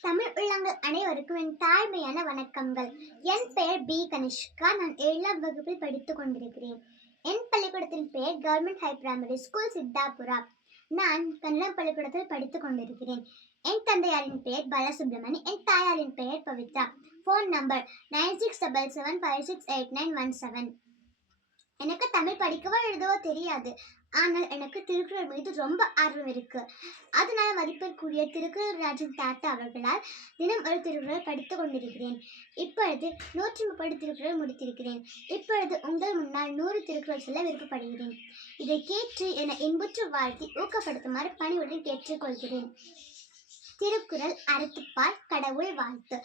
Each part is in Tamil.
தமிழ் உள்ளங்கள் அனைவருக்கும் என் தாழ்மையான வணக்கங்கள். என் பெயர் பி. கனிஷ்கா. நான் ஏழாம் வகுப்பில் படித்துக் கொண்டிருக்கிறேன். என் பள்ளிக்கூடத்தின் பெயர் government high primary school Chittapura. நான் கன்னட பள்ளிக்கூடத்தில் படித்துக் கொண்டிருக்கிறேன். என் தந்தையாரின் பெயர் பாலசுப்ரமணி. என் தாயாரின் பெயர் Pavithra. Phone number nine six double seven five six eight nine one seven எனக்கு தமிழ் படிக்கவோ எழுதவோ தெரியாது. ஆனால் எனக்கு திருக்குறள் மீது ரொம்ப ஆர்வம் இருக்கு. அதனால மதிப்பிற்குரிய திருக்குறள் ராஜன் தாத்தா அவர்களால் தினம் ஒரு திருக்குறள் படித்து கொண்டிருக்கிறேன். இப்பொழுது நூற்றி முப்பது திருக்குறள் முடித்திருக்கிறேன். இப்பொழுது உங்கள் முன்னால் நூறு திருக்குறள் சொல்ல விருப்பப்படுகிறேன். இதை கேட்டு என இன்புற்று வாழ்த்தி ஊக்கப்படுத்துமாறு பணிவுடன் கேட்டுக்கொள்கிறேன் திருக்குறள் அறுத்துப்பால் கடவுள் வாழ்த்து.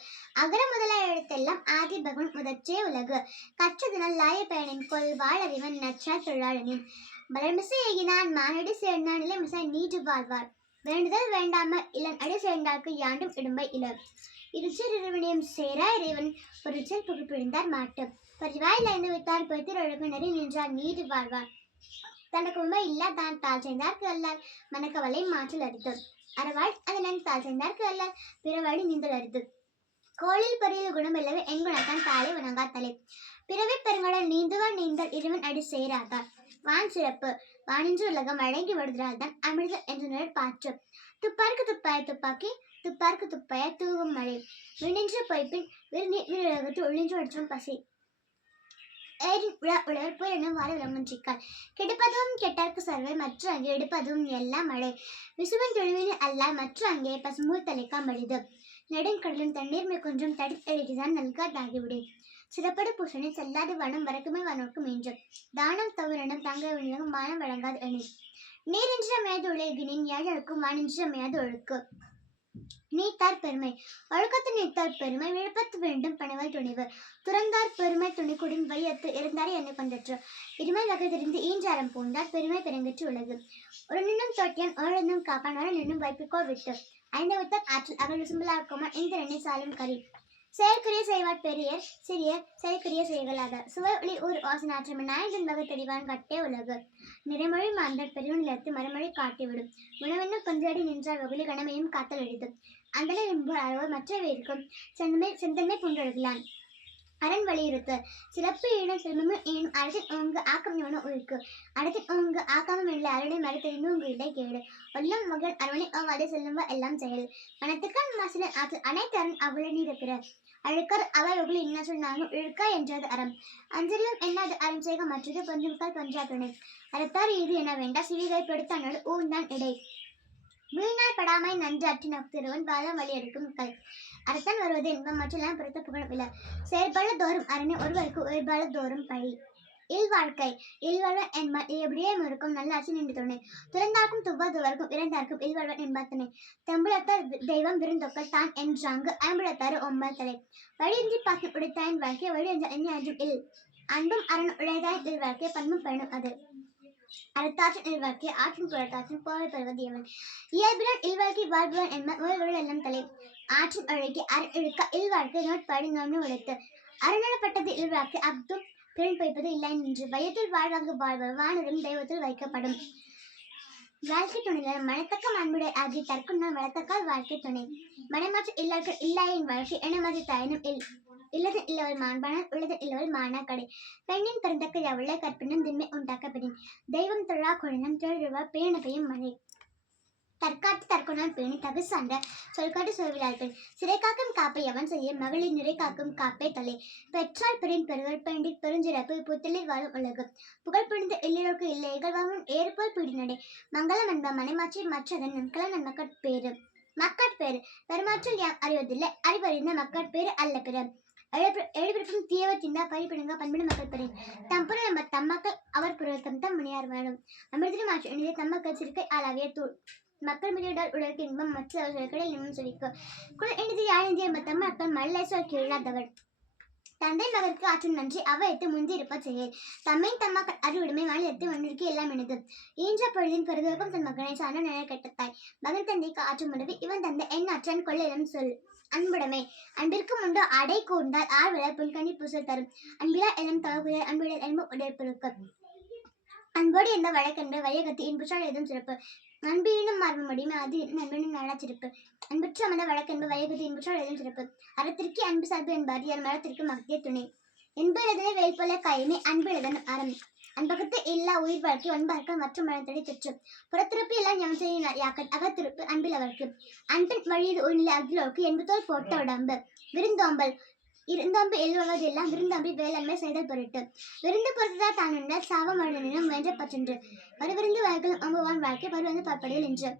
அகர முதல எழுத்தெல்லாம் ஆதி பகவன் முதற்றே உலகு. கற்றதனால் லாய பயனின் கொள் வாழறிவன் நற்றால் தொழாளனின் வளர்மிசை எகினான் மானடி சேர்ந்தான் நிலை மிசை நீட்டு வாழ்வார். வேண்டுதல் வேண்டாம இளன் அடி சேர்ந்தார்க்கு யாண்டும் இடும்பை இளர் இருச்சர் இருவினியம் சேரா இறைவன் பொருச்சல் புகழ்பிழிந்தார் மாட்டு. பரிவாயில் ஐந்து வைத்தார் பொய்த்திர நின்றார் நீடு வாழ்வார். தனக்கு உண்மை இல்லா தான் தாஜைந்தார் கல்லால் மனக்கவலை மாற்றல் அடித்தோம் அறவாள் அதனன் தாழ் செய்தார்க்கு அல்லால் பிறவாடி நீந்தல் அரித்து கோளில் பறியல் குணம் இல்லவே எங்குணத்தான் தாளை வணங்கா தலை பிறவி பெருங்கடல் நீந்துவார் நீந்தல் இறைவன் அடி சேராதார் வான் சிறப்பு. வானின்று உலகம் வழங்கி விடுதலால் தான் அமிர்த என்ற நிழல் பாற்று. துப்பார்க்கு துப்பாய துப்பாக்கி துப்பார்க்கு துப்பாய தூவும் மழை. விண்ணின்ற பொய்ப்பின் விருநீர் உலகத்தில் உள்ளின்று அடிச்சும் பசி. ஏரின் உழ உழவர் எனும் வார விளங்கும் கெடுப்பதும் கெட்டார்க்கு சர்வை மற்ற அங்கே எடுப்பதும் எல்லாம் மழை. விசுவன் தொழுவின் அல்ல மற்ற அங்கே பசும்பூர் தலைக்காம் வலிது நெடுங்கடலும் தண்ணீர் மிக கொஞ்சம் தடி எழுதிதான் நல்காதாகிவிடு சிறப்பட பூசணி செல்லாது வனம் வரக்குமே வனோக்கும் மீண்டும் தானம் தவறனும் தங்க விநியோகம் மானம் வழங்காது எனி நீரின்ற மேது உலகினின் ஏழருக்கும் வானின்ற மேது ஒழுக்கு. நீத்தார் பெருமை. ஒழுக்கத்து நீத்தார் பெருமை விழுப்பத்து வேண்டும் பணிவல் துணிவு. துறந்தார் பெருமை துணிக்குடின் வையத்து இருந்தார் என்னை கொண்டற்று இருமை வகை தெரிந்து ஈஞ்சாரம் பூண்டார் பெருமை பெருங்கற்று உலகு. ஒரு நின்னும் தொட்டியன் ஏழென்னும் காப்பான் வர நின்னும் வைப்பிக்கோ விட்டு. ஐந்து வித்தார் ஆற்றல் அகல் விசும்பலாக்குமார் இந்த எண்ணெய் சாலும் கறி செயற்குரிய செய்வார் பெரியர் சிறிய செயற்குரிய செய்களாக சுவை ஒளி ஊர் வாசனாற்றம் நாயகன் வகை தெரிவான் கட்டே உலகு. நிறைமொழி மாந்தர் பெரும் நிலத்து மறுமொழி காட்டிவிடும். உணவென்னும் கொஞ்சடி நின்றால் வகுலி கணமையும் காத்தல் எழுது அந்தலை என்போர் அளவு மற்றவைக்கும் செந்தமை செந்தன்மை பூண்டொழுகலான். அரண் வலியுறுத்து. சிறப்பு ஈடும் செல்வமும் ஈனும் அரசன் உங்கு ஆக்கம் யோன ஒழுக்கு அரசன் உங்கு ஆக்காமம் இல்லை அருளை மறுத்தறிந்து உங்கு இல்லை கேடு. ஒல்லம் மகள் அரவணை அவ்வாறு செல்லும்பா எல்லாம் செயல். மனத்துக்கான் மாசில ஆற்று அனைத்து அரண் அவளை நீரப்பிற. அழுக்கர் அவர் என்ன சொன்னாலும் இழுக்க என்றது அறம். அஞ்சலியும் என்னாது அறம் செய்க மற்றது கொஞ்சம் கால் பஞ்சா துணை. அறத்தார் இது என வேண்டா சிவிகை பெடுத்தானோடு ஊந்தான் இடை வீணாய் படாமை நன்றாற்றி நக்திருவன் பாதம் வழி எடுக்கும் கல். அரசன் வருவது இன்பம் மற்றெல்லாம் பிறத்த புகழவில்லை விழ தோறும் அரணை ஒருவருக்கு உயிர்பால தோறும் பழி. இல்வாழ்க்கை இல்வாழ்வ என்பார் எப்படியே இருக்கும் நல்ல ஆட்சி நின்று துணை. துறந்தார்க்கும் துவ்வாதுவர்க்கும் இறந்தார்க்கும் இல்வாழ்வன் என்பார் தெம்புலத்தார் தெய்வம் விருந்தொக்கள் தான் என்றாங்கு ஐம்புலத்தாறு ஒம்பல் தலை. வழியின்றி பாசம் உடைத்தாயின் வாழ்க்கை வழி என்ற எண்ணி அன்றும் இல். அன்பும் அரண் உழைதாயின் இல் வாழ்க்கை பண்பும் பயனும் அது. அறத்தாற்றின் இல்வாழ்க்கை ஆற்றின் புறத்தாற்றின் போவை பெறுவது எவன் இயல்பினால் இல்வாழ்க்கை வாழ்பவன் என்ப நோய்கள் எல்லாம் தலை ஆற்றின் அழகி அற இழுக்க இல்வாழ்க்கை நோட்பாடு நோம்னு உழைத்து அரணப்பட்டது இல்வாழ்க்கை அப்தும் பிறன் பைப்பது இல்லை நின்று வயத்தில் வாழ்வாங்கு வாழ்வர் வானரும் தெய்வத்தில் வைக்கப்படும் வாழ்க்கை துணையில் மனத்தக்க மாண்புடை ஆகிய தற்கொண்டால் வளர்த்தக்கால் வாழ்க்கை துணை மனமாற்று இல்லாக்கள் இல்லாயின் வாழ்க்கை என எனமாதி தாயினும் இல் இல்லது இல்லவள் மாண்பானால் உள்ளது இல்லவள் மானா கடை பெண்ணின் பிறந்தக்க எவ்வளவு கற்பினும் திண்மை உண்டாக்கப்படின் தெய்வம் தொழா கொழினம் தொழிலுவா பேணபையும் மழை தற்காட்டு தற்கொணான் பேணி தகு சார்ந்த சொல்காட்டு சொல்விழார்கள் சிறை காக்கும் காப்பை அவன் செய்ய மகளிர் நிறை காக்கும் காப்பை தலை பெற்றால் பெரின் பெருவர் பெண்டி பெருஞ்சிறப்பு புத்தலில் வாழும் உலகு புகழ் புரிந்த இல்லியோருக்கு இல்லை இகழ்வாமும் ஏற்போல் பிடிநடை மங்களம் என்ப மனைமாற்றி மற்றதன் நன்கல நன்மக்கட் பேரு மக்கட்பேறு பெருமாற்றல் யாம் அறிவதில்லை அறிவறிந்த மக்கட்பேறு அல்ல பிற எழுபிறப்பும் தீயவ தின்னா பரிபிடுங்க பண்பிடு மக்கள் பெரிய தம்புற நம்ம தம்மக்கள் அவர் புறத்தம் தம் முனியார் வேணும் அமிர்தம் மாற்று. எழுதிய தம்மக்கள் சிறுக்கை ஆளாவிய தூள் மக்கள் முடியுடால் உடலுக்கு இன்பம் மற்ற அவர்களுக்கிடையில் இன்பம் சொல்லிக்கும் குழல் எழுதி யாழிந்திய நம்ம தம்மக்கள் மல்லை சொல் கீழாதவள் தந்தை மகற்கு ஆற்றும் நன்றி. அவ எத்து முந்தி இருப்ப செயல் தம்மை தம்மக்கள் அறிவுடைமை மாநிலத்து எத்து மண்ணிற்கு எல்லாம் எனது ஈன்ற பொழுதின் பெருதற்கும் தன் மகனை சார்ந்த நிலை கெட்டத்தாய். மகன் தந்தைக்கு ஆற்றும் உதவி. இவன் தந்தை என் அற்றன் கொள்ளையிடம் சொல். அன்புடைமை. அன்பிற்கு முன்பு அடை கூர்ந்தால் ஆர் விழ புல்கனி பூசல் தரும். அன்பிலா எல்லாம் தவகுதல் அன்பிடல் என்ப உடற்பொருட்கள் அன்போடு எந்த வழக்கன்று வையகத்து இன்புற்றால் எதுவும் சிறப்பு. அன்பினும் மர்ம முடியுமே அது நண்பனும் நடாச்சிருப்பு அன்புற்ற அமர்ந்த வழக்கென்பு வயகத்து இன்புற்றால் எதுவும் சிறப்பு. அறத்திற்கு அன்பு சார்பு என்பார் யார் மரத்திற்கு மத்திய துணை. என்பதனை எழுதனை வேல் போல அன்பு எழுதன் அறம். அன்பகத்து எல்லா உயிர் வாழ்க்கை ஒன்பர்கள் மற்றும் மனத்தடி தொற்று புறத்திருப்பு எல்லாம் ஞமசையின் யாக்கள் அகத்திருப்பு அன்பில் அவருக்கு. அன்பின் வழியில் உள்ள அகிலோருக்கு என்பதோல் போட்ட உடம்பு. விருந்தோம்பல். இருந்தோம்பு எழுவது எல்லாம் விருந்தோம்பி வேளாண்மை செய்தல் பொருட்டு. விருந்து பொறுத்ததா தான் உண்டால் சாவ முயன்ற பற்றென்று வருவிருந்து வாழ்க்கையில் அம்புவான் வாழ்க்கை பருவந்து பார்ப்படையில் என்று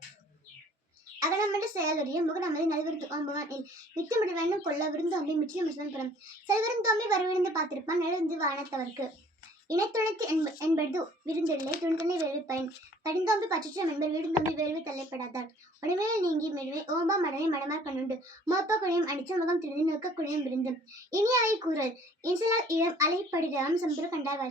அகனமன்ற செயலுடைய முகநமதி நல்விருந்து ஓம்புவான் இல். வித்துமிட வேண்டும் கொள்ள விருந்தோம்பி மிச்சியம் மிச்சம் புறம் செல்விருந்தோம்பி வரவிருந்து பார்த்திருப்பான் நிலவிருந்து வானத்தவர்க்கு. இணைத்துணைத்து என்ப என்பது விருந்தில்லை. துணித்தனை வேள்வி பயன் படிந்தோம்பி பற்றிச்சம் என்பது விருந்தோம்பி வேள்வி தள்ளைப்படாதார் உடமையில் நீங்கி மெழுவை ஓம்பா மடனை மடமார் கண்ணுண்டு. மோப்ப குழையும் அடிச்ச முகம் திருந்து நோக்க குழையும் விருந்து. இனியாவை கூறல். இன்சலால் இளம் அலைப்படுகிறாம் சம்புர கண்டார்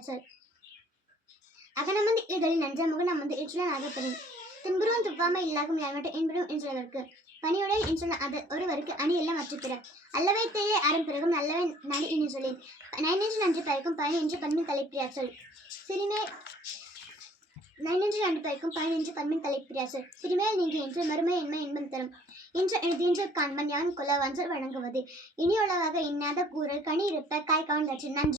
அகனமந்து இதழில் நன்ற வந்து இன்சுலன் ஆகப்படும் துன்புறும் துப்பாமை இல்லாகும் யாழ்மட்டும் என்பதும் இன்சுலவருக்கு பணியுடன் இன்சுலன் அது ஒருவருக்கு அணி எல்லாம் மற்ற பிற. அல்லவை தேய அறம் பிறகும் நல்லவை நடி என்று சொல்லேன் நயனென்று நன்றி பயக்கும் பயன் என்று பன்மின் தலைப்பிரியார் சொல் சிறுமே நயனென்று நன்றி பயக்கும் பயன் என்று பன்மின் தலைப்பிரியார் சொல் சிறுமேல் நீங்கி என்று மறுமை என்மை இன்பம் தரும். என்று எழுதின்ற காண்பன் யான் கொல்ல வஞ்சல் வழங்குவது இனியுள்ளவாக இன்னாத கூறல் கனி இருப்ப காய் கவர்ந்தற்று நன்றி.